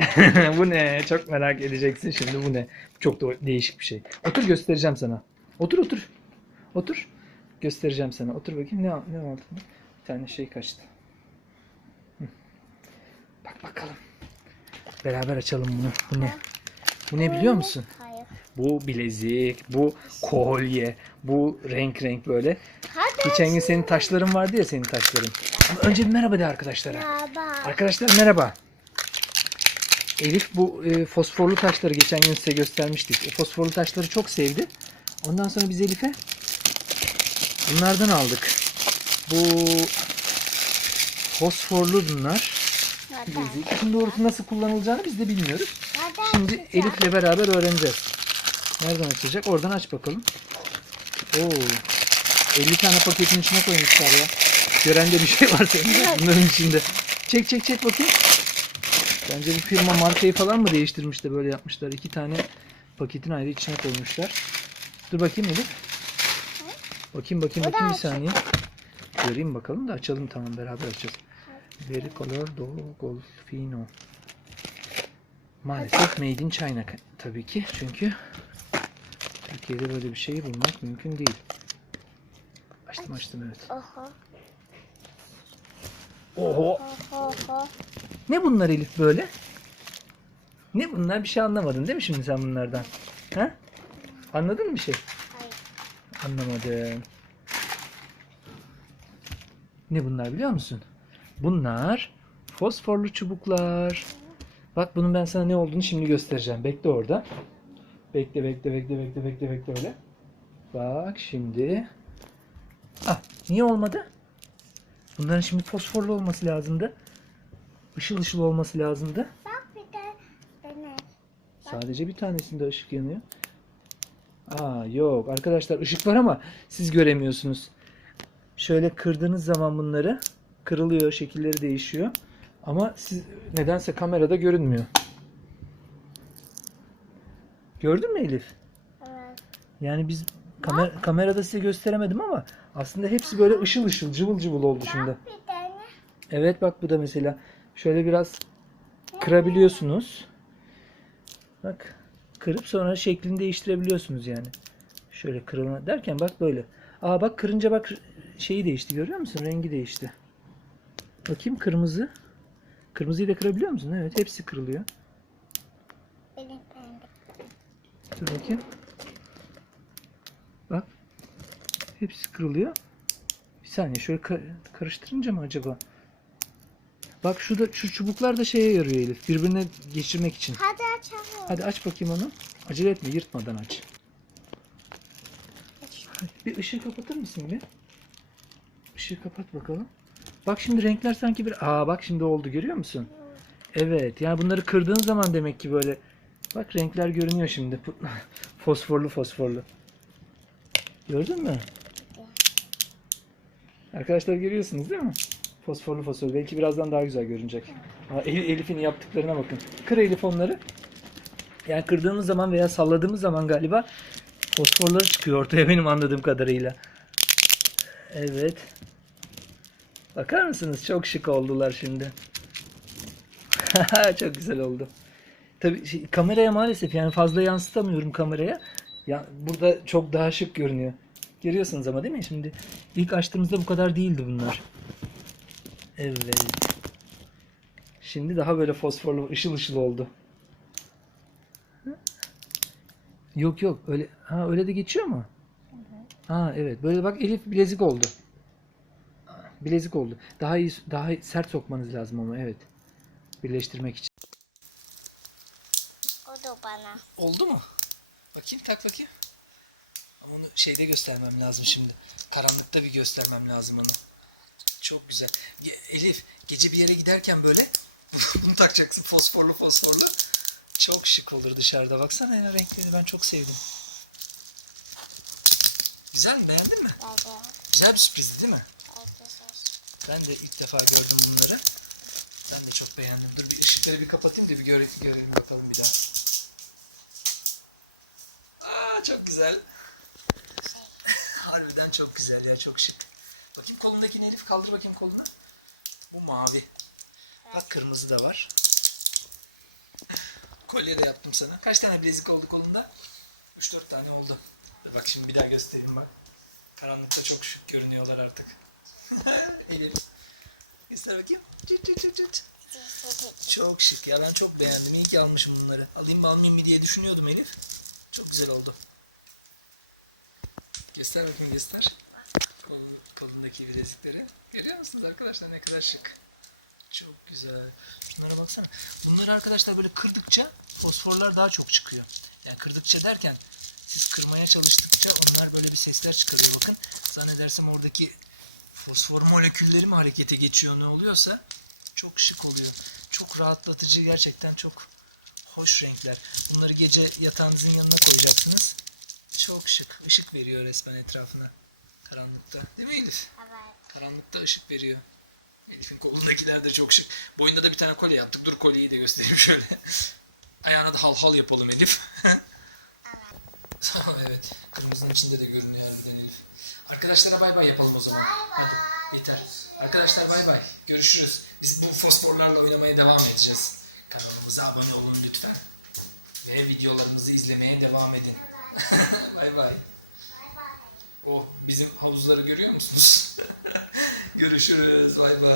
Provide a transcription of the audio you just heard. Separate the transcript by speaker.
Speaker 1: bu ne? Çok merak edeceksin şimdi bu ne? Çok da değişik bir şey. Otur göstereceğim sana. Otur otur. Otur. Göstereceğim sana. Otur bakayım ne ne altında? Bir tane şey kaçtı. Hı. Bak bakalım. Beraber açalım bunu. Bu ne? Bu ne biliyor musun? Hayır. Bu bilezik, bu kolye, bu renk renk böyle. Hadi. Geçen gün senin taşların vardı ya senin taşların. Ama önce bir merhaba de arkadaşlara. Merhaba. Arkadaşlar merhaba. Elif bu e, fosforlu taşları geçen gün size göstermiştik. E, fosforlu taşları çok sevdi. Ondan sonra biz Elif'e bunlardan aldık. Bu fosforlu bunlar. Bilezik. İçin doğrusu nasıl kullanılacağını biz de bilmiyoruz. Şimdi Elif'le beraber öğreneceğiz. Nereden açacak? Oradan aç bakalım. Oo. 50 tane paketin içine koymuşlar ya. Görende bir şey var senin de bunların içinde. Çek çek çek bakayım. Bence bu firma markayı falan mı değiştirmiş de böyle yapmışlar. İki tane paketin ayrı içine koymuşlar. Dur bakayım Elif. Bakayım bakayım bakayım bir saniye. Göreyim bakalım da açalım tamam beraber açacağız. Vericolor do Golfino. Maalesef Made in China tabii ki. Çünkü Türkiye'de böyle bir şeyi bulmak mümkün değil. Açtım açtım evet. Oho. Oho. Oho. Ne bunlar Elif böyle? Ne bunlar? Bir şey anlamadın değil mi şimdi sen bunlardan? Ha? Anladın mı bir şey? Hayır. Anlamadım. Ne bunlar biliyor musun? Bunlar fosforlu çubuklar. Bak bunun ben sana ne olduğunu şimdi göstereceğim. Bekle orada. Bekle bekle bekle bekle bekle bekle öyle. Bak şimdi. Ah niye olmadı? Bunların şimdi fosforlu olması lazımdı. Işıl ışıl olması lazımdı. Bak bir de dene. Sadece bir tanesinde ışık yanıyor. Aa yok arkadaşlar ışık var ama siz göremiyorsunuz. Şöyle kırdığınız zaman bunları kırılıyor, şekilleri değişiyor. Ama siz nedense kamerada görünmüyor. Gördün mü Elif? Evet. Yani biz kamer- kamerada size gösteremedim ama aslında hepsi böyle ışıl ışıl, cıvıl cıvıl oldu şimdi. Bak bir tane. Evet bak bu da mesela şöyle biraz kırabiliyorsunuz. Bak kırıp sonra şeklini değiştirebiliyorsunuz yani. Şöyle kırılma derken bak böyle. Aa bak kırınca bak şeyi değişti görüyor musun? Rengi değişti. Bakayım kırmızı. Kırmızıyı da kırabiliyor musun? Evet hepsi kırılıyor. Dur bakayım. Bak. Hepsi kırılıyor. Bir saniye şöyle ka- karıştırınca mı acaba? Bak şu da şu çubuklar da şeye yarıyor Elif. Birbirine geçirmek için. Hadi açalım. Hadi aç bakayım onu. Acele etme, yırtmadan aç. Bir ışığı kapatır mısın bir? Işığı kapat bakalım. Bak şimdi renkler sanki bir... Aa bak şimdi oldu görüyor musun? Evet yani bunları kırdığın zaman demek ki böyle... Bak renkler görünüyor şimdi. fosforlu fosforlu. Gördün mü? Arkadaşlar görüyorsunuz değil mi? Fosforlu fosforlu. Belki birazdan daha güzel görünecek. El- Elif'in yaptıklarına bakın. Kır Elif onları. Yani kırdığımız zaman veya salladığımız zaman galiba fosforları çıkıyor ortaya benim anladığım kadarıyla. Evet. Bakar mısınız? Çok şık oldular şimdi. Çok güzel oldu. Tabii şey, kameraya maalesef yani fazla yansıtamıyorum kameraya. Ya burada çok daha şık görünüyor. Görüyorsunuz ama değil mi? Şimdi ilk açtığımızda bu kadar değildi bunlar. Evet. Şimdi daha böyle fosforlu, ışıl ışıl oldu. Yok yok öyle ha öyle de geçiyor mu? Ha evet böyle bak Elif bilezik oldu. Bilezik oldu. Daha iyi daha sert sokmanız lazım ama evet. Birleştirmek için. O da bana. Oldu mu? Bakayım tak bakayım. Ama onu şeyde göstermem lazım şimdi. Karanlıkta bir göstermem lazım onu. Çok güzel. Ge- Elif gece bir yere giderken böyle bunu takacaksın fosforlu fosforlu. Çok şık olur dışarıda. Baksana ya renklerini ben çok sevdim. Güzel mi? Beğendin mi? Evet. Güzel bir sürprizdi değil mi? Evet. Ben de ilk defa gördüm bunları. Ben de çok beğendim. Dur bir ışıkları bir kapatayım da bir göre, görelim bakalım bir daha. Aa çok güzel. Harbiden çok güzel ya çok şık. Bakayım kolundaki Elif kaldır bakayım kolunu. Bu mavi. Bak kırmızı da var. Kolye de yaptım sana. Kaç tane bilezik oldu kolunda? 3-4 tane oldu. Bak şimdi bir daha göstereyim bak. Karanlıkta çok şık görünüyorlar artık. Elif. Göster bakayım. Çıt çıt çıt çıt. Çok şık ya ben çok beğendim. İyi ki almışım bunları. Alayım mı almayayım mı diye düşünüyordum Elif. Çok güzel oldu. Göster bakayım göster. Kol, kolundaki bilezikleri. Görüyor musunuz arkadaşlar ne kadar şık. Çok güzel. Şunlara baksana. Bunları arkadaşlar böyle kırdıkça fosforlar daha çok çıkıyor. Yani kırdıkça derken siz kırmaya çalıştıkça onlar böyle bir sesler çıkarıyor bakın. Zannedersem oradaki fosfor molekülleri mi harekete geçiyor ne oluyorsa çok şık oluyor. Çok rahatlatıcı gerçekten çok hoş renkler. Bunları gece yatağınızın yanına koyacaksınız. Çok şık. Işık veriyor resmen etrafına. Karanlıkta. Değil mi Elif? Evet. Karanlıkta ışık veriyor. Elif'in kolundakiler de çok şık. Boyunda da bir tane kolye yaptık. Dur kolyeyi de göstereyim şöyle. Ayağına da hal hal yapalım Elif. Tamam evet. Kırmızının içinde de görünüyor harbiden Elif. Arkadaşlara bay bay yapalım o zaman. Hadi yeter. Arkadaşlar bay bay. Görüşürüz. Biz bu fosforlarla oynamaya devam edeceğiz. Kanalımıza abone olun lütfen. Ve videolarımızı izlemeye devam edin. bay bay. Oh bizim havuzları görüyor musunuz? Görüşürüz. Bay bay.